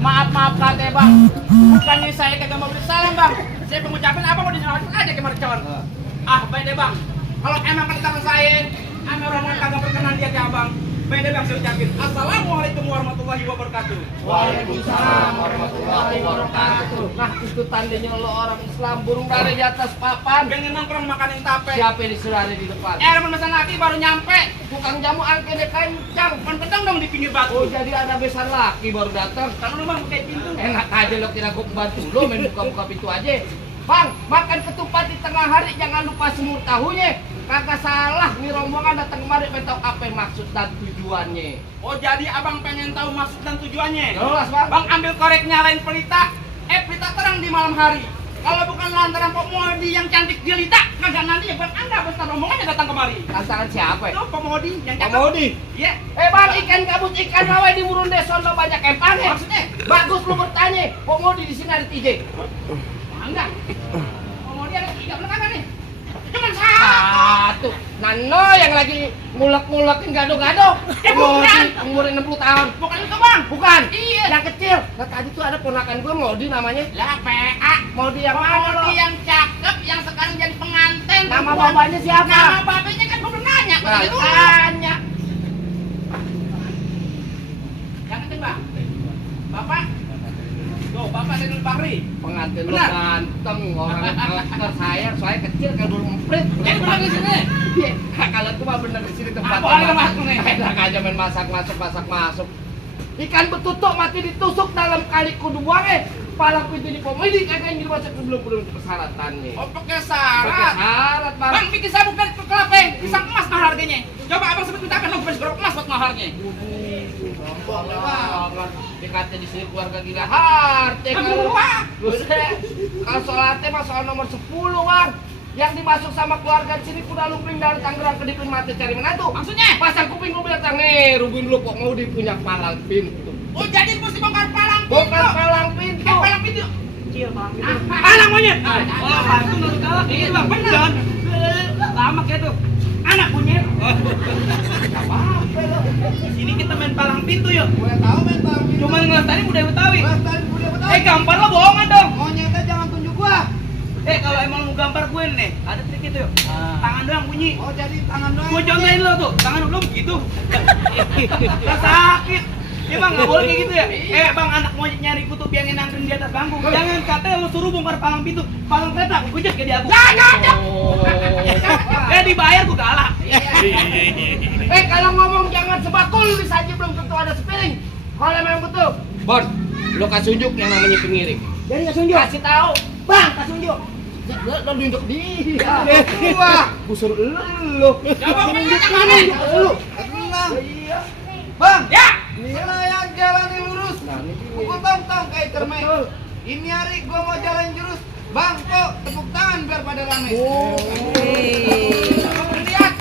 Maaf kate bang, bukannya saya kagak mau beri salam bang. Saya pengucapin apa mau dinyalakan aja ke mercon. Baik deh bang. Kalau emang kedatangan saya, ame orang yang kagak berkenan dia ke abang. Baik deh bang, saya ucapin Assalamualaikum warahmatullahi wabarakatuh. Waalaikumsalam warahmatullahi wabarakatuh. Nah, itu tandanya lo orang Islam burung dari di atas papan. Pengen nongkrong makan yang tape. Siapa yang disuruh ada di depan? Teman mesan laki baru nyampe. Tukang jamu angkene kencang. Pedang dong di pinggir batu. Oh, jadi ada besan laki baru datang. Kalau lu bang buka pintu. Enak aja lo kira gue bantu lo main buka-buka pintu aja. Bang, makan ketupat di tengah hari jangan lupa semur tahunya. Kagak salah nih rombongan datang kemari pengen tahu apa maksud dan tujuannya. Oh jadi abang pengen tahu maksud dan tujuannya? Jelas bang. Bang ambil korek nyalain pelita. Pelita terang di malam hari. Kalau bukan lantaran Pak Modi yang cantik jelita, kagak nanti ya bang anda beserta rombongannya datang kemari. Lantaran siapa ya? Itu Pak Modi yang Pak cakep. Modi? Iya. Bang, ikan kabut ikan rawa di Murun Desono banyak empangnya. Maksudnya? Bagus lu bertanya. Pak Modi di sini ada TJ. Enggak. Pak Modi ada 3 belakangan nih. Cuman Satu. Nano yang lagi ngulek-ngulekin gado-gado. bukan. Umur 60 tahun. Bukan itu bang. Bukan. Iya. Yang kecil. Nah, tadi tuh ada ponakan gue Modi namanya. Lah PA. Modi yang Pak mana lo? Modi yang cakep yang sekarang jadi pengantin. Nama perempuan. bapaknya siapa? Nama bapaknya kan gue belum nanya. Nah, Begitu. tanya. Yang kecil bang. Bapak. Tuh bapak Zainul Bahri. Pengantin lu Benar. ganteng, orang karakter saya kecil kan dulu emprit. Jadi benar di sini. Iya, kalau tuh mah bener di sini tempat. Boleh ke masuk nih. Enak aja main masak masuk. Ikan betutuk mati ditusuk dalam kali kudu buangnya. Palang pintu di pomedi kagak yang dimasak belum persyaratannya. Oh pakai Pakai syarat. syarat bang. Bang bikin sabuk dari kelapa, pisang emas mahal harganya. Coba abang sebut minta apa dong berapa emas buat mahalnya? Dikatnya di sini keluarga gila harta kalau. Buset. Kalau sholatnya mah soal nomor 10 bang. Yang dimasuk sama keluarga di sini kuda lumping dari Tangerang ke Dipin mati cari menantu. Maksudnya? Pasang kuping lu datang nih, rubuhin lu kok mau punya palang pintu. Oh jadi mesti bongkar palang pintu. Bukan palang pintu. Palang pintu. Kecil palang pintu. Palang monyet. Wah, itu nggak kalah Iya gitu bang, bang. bener. Jangan lama kayak tuh. Anak monyet. Apa lo? Sini kita main palang pintu yuk. Gue tahu main palang pintu. Cuma ngelestari budaya Betawi. Lestari budaya Betawi. Gampar lo bohongan dong. Monyetnya jangan tunjuk gua. Kalau emang mau gambar gue nih, ada trik itu yuk. Tangan doang bunyi. Oh jadi tangan doang. Gue contohin lo tuh, tangan lo begitu. Gak sakit. Iya bang, nggak boleh kayak gitu ya. Bang, anak monyet nyari kutu biangin nangkring di atas bangku. Jangan katanya lo suruh bongkar palang pintu, palang kereta, gue kayak di abu. Jangan. Dibayar gue galak. Kalau ngomong jangan sebakul saja belum tentu ada sepiring. Kalau memang betul. Bon, lo kasih unjuk yang namanya pengiring. Jadi kasih unjuk. Kasih tahu. Bang, kasih unjuk. Lo nunjuk dia. Wah, kusur lu. Coba pengen yang mana? Lu. Tenang. Iya. Bang. Ya. Ini yang jalan yang lurus. Pukul tong-tong kayak cermek. Ini hari gua mau jalan jurus. Bang, kok tepuk tangan biar pada rame. Coba lihat.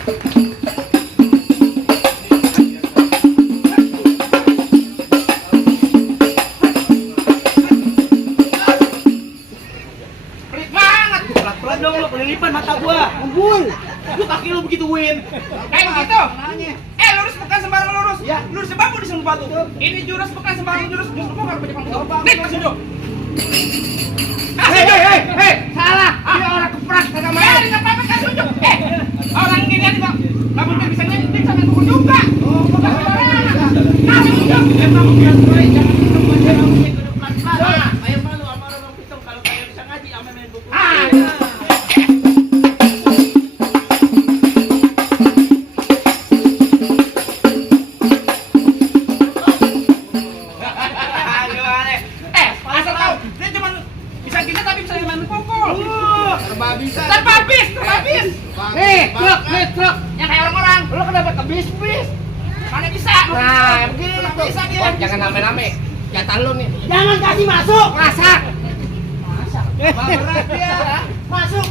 Pelit banget. Pelan dong lo, kelilipan mata gua. Unggul. Lu kaki lu begituin. Kayak begitu. Lurus bukan sembarang lurus. Ya. Lurus bambu di sumber batu. Ini jurus bukan sembarang jurus. Jurus bukan pada Jepang itu. Nih, kasih unjuk. Kasih unjuk. Salah. Dia orang keprak kagak main. Ini nggak apa-apa kasih unjuk. Orang ini dia nggak mungkin bisa nyentik sama buku juga. Oh, bukan sembarangan. Kasih unjuk. Emang biar gue jangan minum aja ngomongnya ke depan. Ayo malu sama orang pisang kalau kalian bisa ngaji sama main buku. Asal tahu, dia cuma bisa gini tapi bisa main pukul. Serba bisa. Terbabis. Nih, truk. Yang kayak orang-orang. Lo kenapa ke bis-bis? Mana bisa? Nah, begitu. Bisa dia. Oh, jangan name-name. Jatah lu nih. Jangan kasih masuk. Masak. Berat dia. Masuk.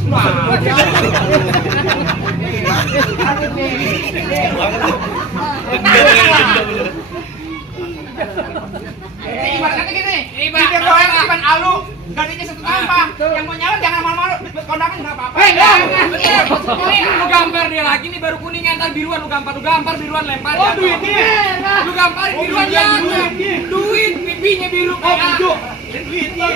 Ibaratnya gini. Bikin doang depan alu, gajinya satu tanpa. Yang mau nyala jangan malu-malu. kondangan nggak apa-apa. Jangan. Ini lu gambar dia lagi nih baru kuningan ntar biruan lu gampar biruan lempar. Oh, duitnya. Lu gamparin biruan jangan. Duit pipinya biru. Oh, hidup. Duitnya.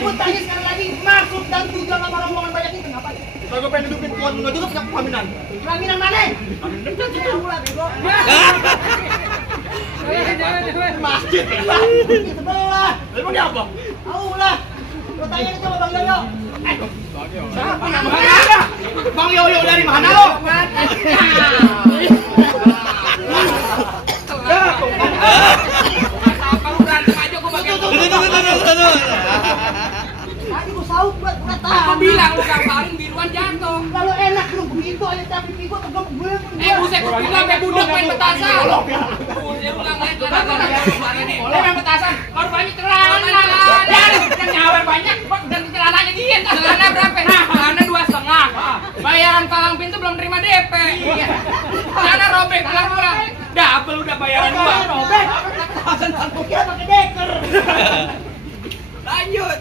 Gue tanya sekali lagi, maksud dan tujuan sama rombongan banyak ini kenapa? Kalau gue pengen hidupin tuan lu juga punya pelaminan. Pelaminan mana? Masjid. Di sebelah. Emang dia apa? Tahu lah. Lo tanya itu sama Bang Yoyo. Siapa namanya? Bang Yoyo dari mana lo? Apa lu berantem aja gue bagian Tadi gue saut buat kata. Aku bilang lu gamparin biruan jatuh. Kalau enak lu begitu aja tapi gue tegak gue. Buset, gue bilang kayak budak main petasan. Dia ulang lagi dia main petasan. Baru banyak celana. Kan nyawer banyak, dan celananya dia. Celana berapa? Nah, celana 2,5. Bayaran palang pintu belum terima DP. Celana robek, pulang. Double udah bayaran gua. Robek. Gue kira pakai deker. Lanjut.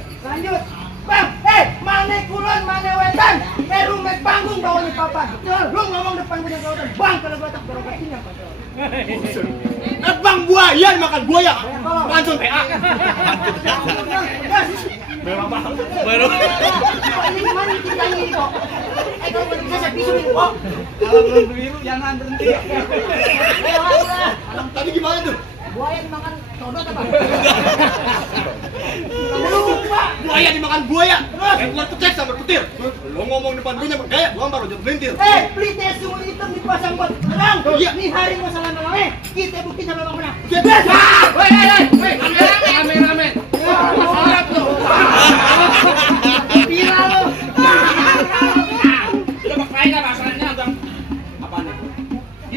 Bang, mana kulon, mana wetan? Rumet panggung bawahnya papan. Lu ngomong depan gue yang kautan. Bang, kalau gue tak berobatin yang Bang buaya makan buaya. Langsung PA. Baru. Ini gimana ceritanya ini kok? Kalau gue bisa saya bisu ini kok. Kalau belum biru jangan berhenti. Tadi gimana tuh? Buaya dimakan sodot apa? Lupa. Buaya dimakan buaya. Keluar pecek sama petir. Lo ngomong depan gue nyampe gaya, gua baru jatuh melintir. Beli tisu hitam dipasang buat terang. Iya. Ini hari masalah malamnya. Kita bukti sama Bang Menang. Woi, kameramen. Salah tuh. Viral lo. Udah pakai enggak masalahnya, Bang? Apaan nih?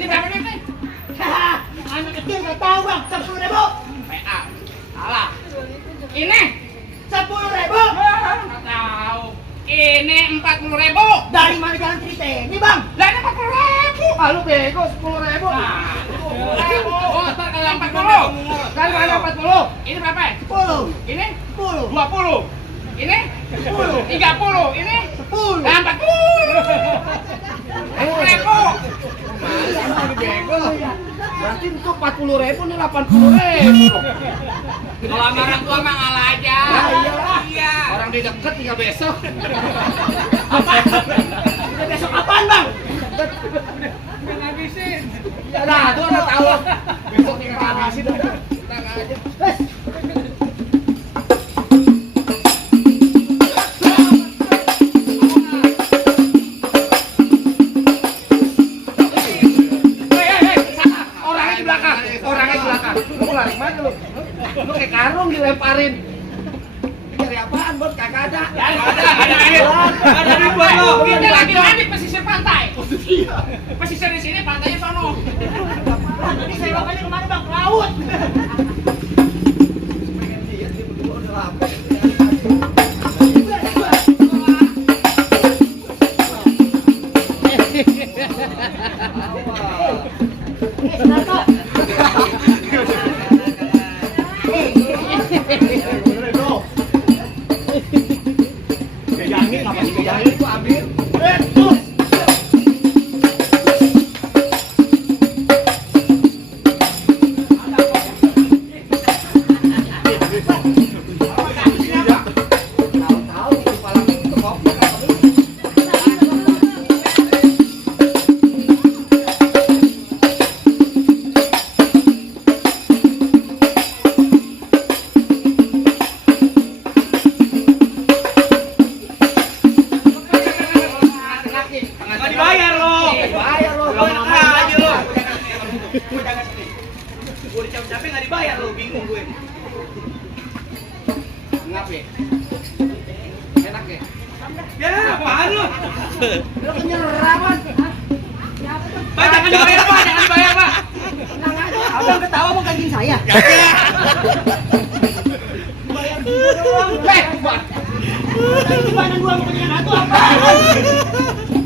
Ini berapa nih, Pak? Anak kecil nggak tahu Bang. 10.000. PA. Salah. Ini 10.000. nggak tahu. Ini 40.000. Dari mana jalan cerita ini Bang? Lah ini 40.000. Ah, lu bego 10.000. Oh, ntar kalau 40. Dari mana 40? Ini berapa? 10. Ini 10. 20. Ini 10. 30. Ini 10. nah, 40. 40.000. Bego. Berarti itu 40.000 nih 80.000. Kalau sama orang tua mah ngalah aja. Iya. Orang di deket tinggal besok. Udah besok apaan Bang? Nah, itu udah tahu. Besok tinggal habisin udah. Tenang aja. Orangnya di belakang. Lu lari mana lu? Lu kayak karung dilemparin. Cari apaan, Bos? Kagak ada. Ada air. Ada duit buat lo. Kita lagi di pesisir pantai. Pesisir di sini, pantainya sono. Ini saya bakalnya kemana Bang? Ke laut. Senaka. Gayangin apa sih gayangin itu ambil. Nggak dibayar lo. Bayar lo. Lo enak aja lo. Gue dicap-capin nggak dibayar lo, bingung gue. Ngapa? Enak ya? Ya, apaan lo? Lo penyeraman. Pak, jangan dibayar Pak, jangan dibayar Pak. Abang ketawa mau gantiin saya. Gimana gua mau gantiin satu apa?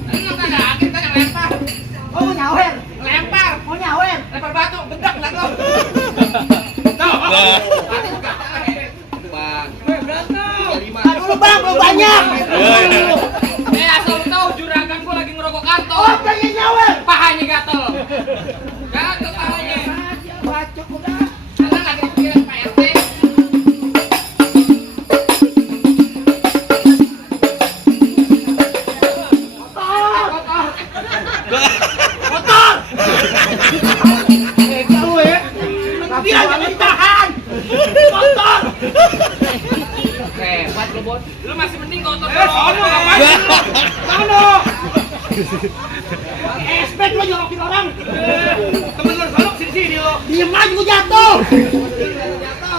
Ini nggak ada akhir, kita lempar. Oh mau nyawer. Lempar. Mau nyawer. Lempar batu, bedak lah lo. Bang. Asal lu tahu juragan gua lagi ngerokok karton. Oh, pengen nyawer. Pahanya gatel. Gatel pahanya. Bacok udah. Karena lagi pikiran Pak RT. Kotor. Kamu ya. Dia jangan ditahan. Kotor. Hebat lu, Bon. Lu masih mending kotor. Sono ngapain? Sono. Espek lo jorokin orang. Temen lu sono sini lo. Diem aja gua jatuh.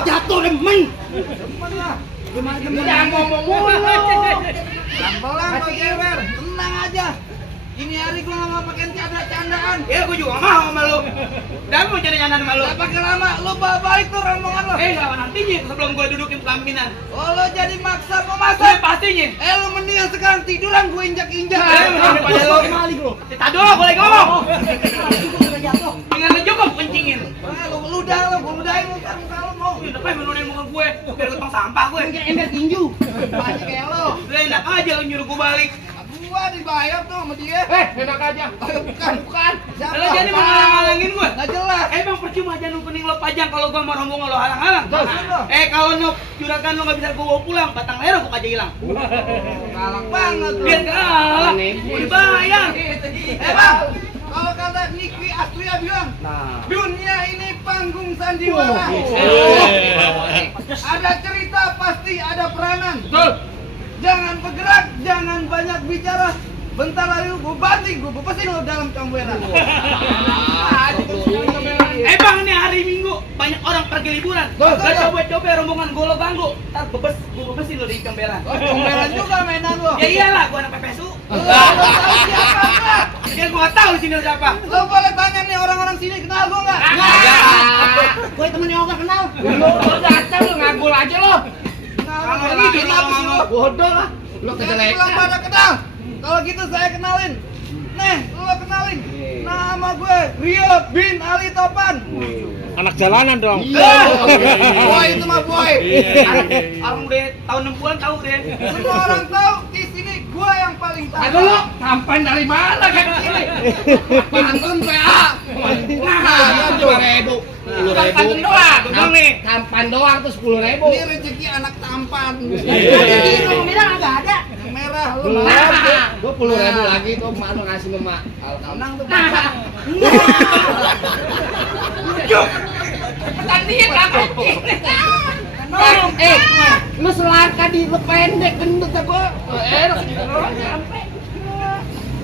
Jatuh demen. Jangan ngomong mulu. Pelan Pak Gewer, tenang aja. Ini hari gua nggak mau pakai canda-candaan. Ya gua juga mau sama lu. Dan mau jadi nyandan sama lu. Gak pakai lama, lu balik tuh rombongan lo. Gak nantinya sebelum gua dudukin pelaminan. Oh, lo jadi maksa mau Saya masak. pastinya. Lu mendingan sekarang tiduran gue injak-injak. Daripada lu Maling lo. kita dulu boleh ngomong. Udah jatuh. Dengan lu cukup kencingin. Lu ludah lo, gue ludahin lu kan kalau mau. Ini depan menunin muka gue. Biar ketong sampah gue. Mungkin ember tinju. Banyak kayak lo. Udah enak aja lu nyuruh gua balik. Gua dibayar tuh sama dia. Enak aja. Bukan. Siapa? Kalau jadi mau ngalang-ngalangin gue. Nggak jelas. Emang percuma aja numpang lo pajang kalau gua mau rombongan lo halang-halang. Kalau nyok juragan lo nggak bisa gua bawa pulang, batang leher gua aja hilang. Galak banget lu. Biar kalah. Mau dibayar. Bang, kalau kata Niki Astria bilang, dunia ini panggung sandiwara. Ada cerita pasti ada peranan. Jangan bergerak, jangan banyak bicara. Bentar lagi gue banting, gue bepesin lo dalam comberan. Bang, ini hari Minggu banyak orang pergi liburan. Gak coba-coba rombongan golo ganggu. Ntar gue bebesin lo di comberan. Comberan juga mainan lo. Ya iyalah, gua anak PPSU. Lo tahu siapa gak? Ya gua nggak tahu di sini lo siapa. Lo boleh tanya nih orang-orang sini kenal gue nggak? Gue temennya Oga kenal. Lo datang lu ngagul aja lo. Kalau gitu Kenapa sih lo? Bodoh lah. Lo Jangan bilang pada kenal. Kalau gitu saya kenalin. Nih, lo kenalin. Nama gue Rio bin Ali Topan. Anak jalanan dong. Boy itu mah boy. Orang udah tahun 60-an tahu deh. Semua orang tahu di sini gue yang paling tahu. Aduh lo, tampan dari mana kan ini? Pantun PA. Nah, 2.000. Pantun doang, doang nih. Tampan doang tuh 10.000. Ini rezeki anak tampan. Ini lo bilang agak ada. Yang merah lu. Gue 10.000 lagi tuh mak lu ngasih lu mak. Menang tuh. Tandingin apa? Lu selangkah di lu pendek gendut ya gua. Enak sih nyampe.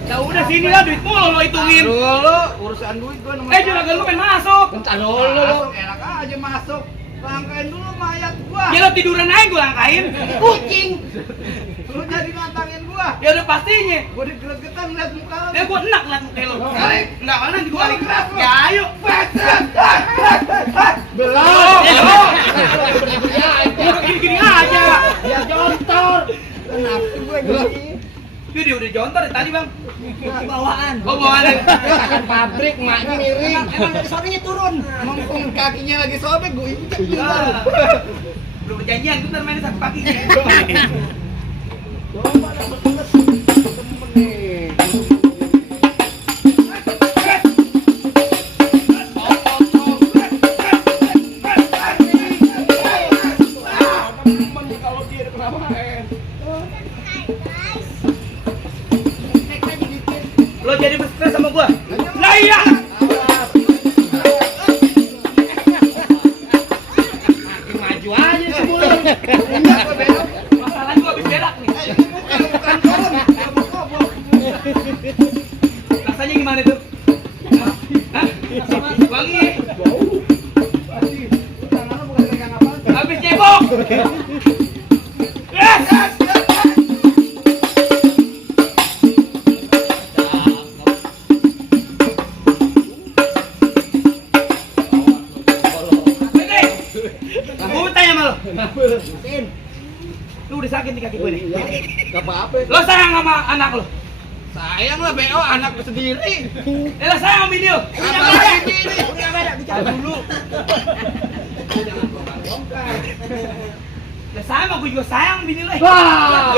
Ya udah sini lah duit mulu lo hitungin. Dulu urusan duit gue nomor. Juragan lu pengen masuk. Bentar dulu lu. Masuk enak aja masuk. Langkain dulu mayat gua. Ya lo tiduran aja gua langkain. Kucing. Lu jadi nantangin gua. Ya udah pastinya. Gua digelegetan liat muka lu. Ya gua enak ngeliat muka lo. Enggak mana di balik. Keras lu. Ya ayo. Belum. Ya gini-gini aja. Ya jontor. Kenapa gue gini? Dia udah jontor dari tadi, Bang. Bawaan. Oh, bawaan. Kan pabrik maknya miring. Emang dari sorenya turun. Mumpung kakinya lagi sobek gue injek juga. Ah. Belum perjanjian, gue ntar main satu pagi. Coba dapat temen nih. Lo jadi stres sama gua? Lah iya. Maju aja sih bulu. Masalah gua habis berak nih. Bukan turun, kamu kobok. Rasanya gimana tuh? Hah? Wangi. Tangan lu bukan pegang apa? Habis cebok. Gue tanya sama lo. Lu udah sakit di kaki gue nih. Gak apa-apa. Lo sayang sama anak lo? Sayang lah BO anakku sendiri. Lo sayang sama bini lo? Apa ini? Udah beda bicara dulu. Lah sama gue juga sayang bini lo. Wah.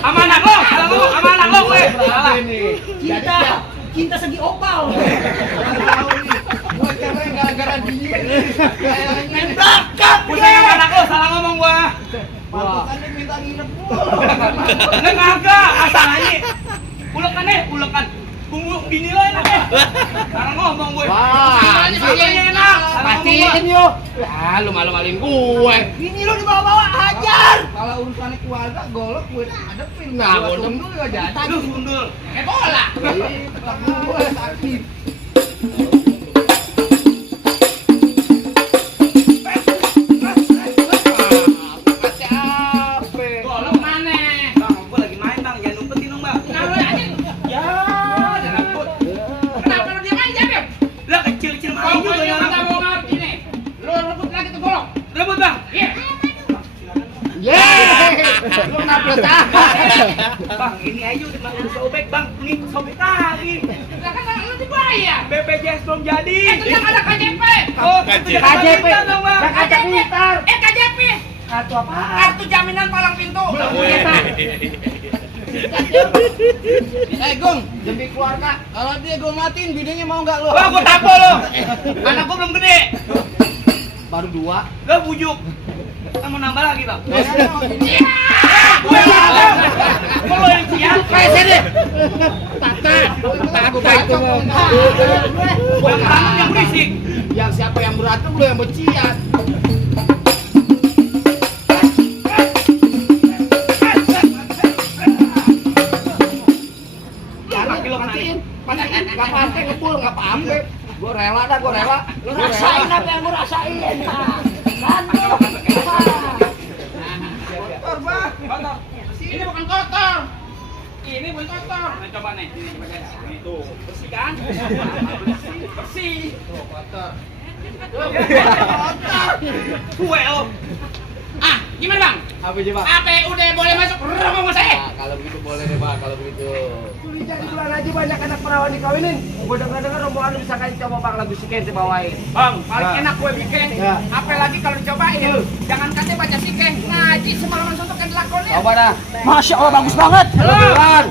Sama anak lo, salah ngomong sama anak lo gue. Salah. Cinta segi opal. Gua cerai gara-gara dia. Gue sayang sama anak lo, salah ngomong gue. Pantesan minta nginep gua. Lah kagak, asalnya. Ulekan. Tunggu bini lo enak ya. Salah ngomong gue. Wah, Makanya enak. pastiin yuk. Ya, lu malu-maluin gue. Bini lo dibawa-bawa, hajar. Kalau urusannya keluarga, golok gue hadepin. Nah, gondong dulu gak jadi. Lu sundul. Bola. Ih, tetap gue sakit. Kasih apa? Bola mana? Bang, gue lagi main bang, jangan umpetin dong bang. Kenapa lu anjing? Ya, jangan umpet. Kenapa lu diam aja, Beb? Lah kecil-kecil main juga Pokoknya ya kagak orang. mau ngerti nih. Lu rebut lagi tuh golok. Rebut bang. Iya. Yeay, lu kenapa Bang, ini aja udah sobek bang, ini sobek lagi. Lah kan lu dibayar. BPJS belum jadi. Itu yang ada KJP. Oh, KJP dong bang. Kaca pintar. KJP. Kartu apa? Kartu jaminan palang pintu. Gung, demi keluarga, kalau dia gue matiin, bininya mau nggak lo? Wah, gue tapo lo. Anak gue belum gede. Baru 2. Lo bujuk. Kita mau nambah lagi bang. Iya. Gue bang. Lo yang siap. Kayak sini. Takut itu mau. Bang tamu yang berisik. Yang siapa yang berantem lo yang becian. Kaki lo Matiin. Nggak pantai ngepul, nggak paham deh. Gue rela dah, gue rela. Lu rasain apa yang lu rasain. Kan lu. Kotor, Bang. Kotor. Ini bukan kotor. Ini bukan kotor. Nah, coba nih, ini coba aja. Ini tuh, bersih kan? Bersih. Tuh, kotor. Kotor. Gue lo. Ah, gimana, Bang? Apa sih, Pak? Apa udah boleh masuk rumah saya? Kalau begitu boleh deh, Pak, kalau begitu. Jadi bulan haji banyak anak perawan dikawinin. Gue dengar-dengar rombongan lu bisa kasih coba bang lagu si Kente bawain. Bang, paling enak gue bikin. Ya. Apalagi kalau dicobain. Jangan katanya baca sikeng. Ngaji semalaman suntuk yang dilakonin. Coba dah. Masya Allah bagus banget. Kebetulan.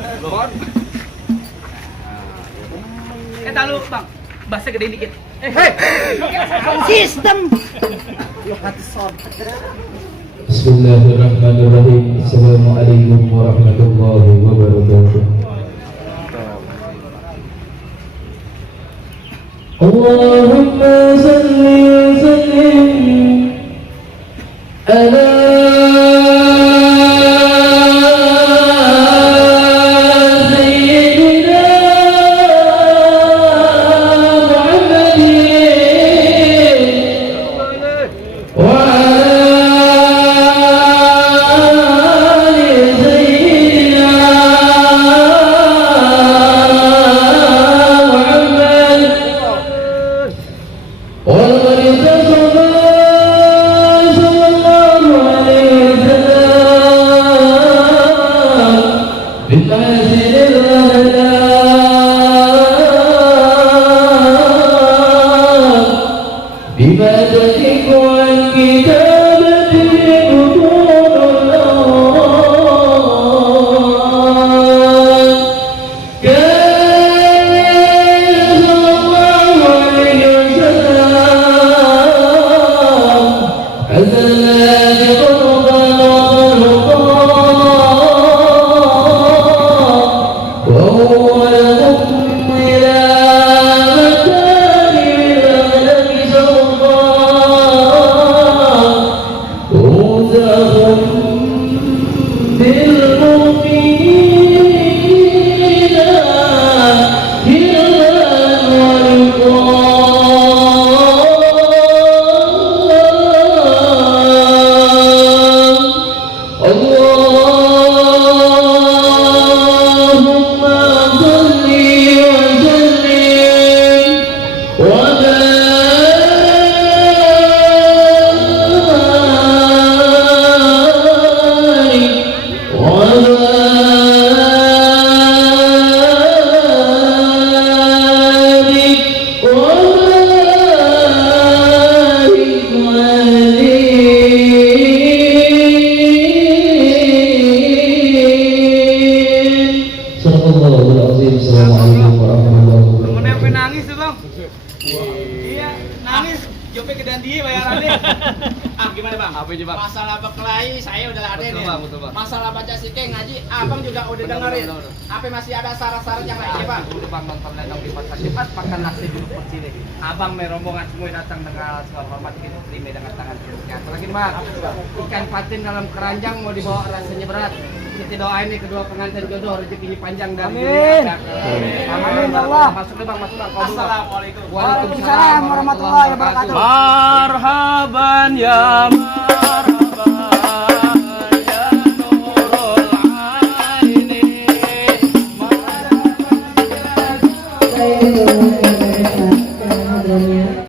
Tahu bang. Bahasa gede dikit. Sistem. Bismillahirrahmanirrahim. Assalamualaikum warahmatullahi wabarakatuh. Allahumma salli wa sallim ala sayyidina Muhammadin wa Jopnya gedean dia bayarannya. Ah gimana bang? Apa aja, Bang? Masalah berkelahi saya udah ada Betul, nih. Bang, betul, Bang. Masalah baca sikeng ngaji, abang juga udah Benar, dengerin. benar, benar. Apa masih ada syarat-syarat yang lainnya bang? Udah bang nonton ledang di pasar cepat makan nasi duduk bersini. Abang nih rombongan semua datang dengan segala hormat kita terima dengan tangan terbuka. Satu lagi nih bang, ikan patin dalam keranjang mau dibawa rasanya berat. Kita doain nih kedua pengantin jodoh rezekinya panjang dari Amin. Amin, ya Allah. Masuk nih bang, masuk bang. Assalamualaikum. Waalaikumsalam warahmatullahi wabarakatuh. Marhaban ya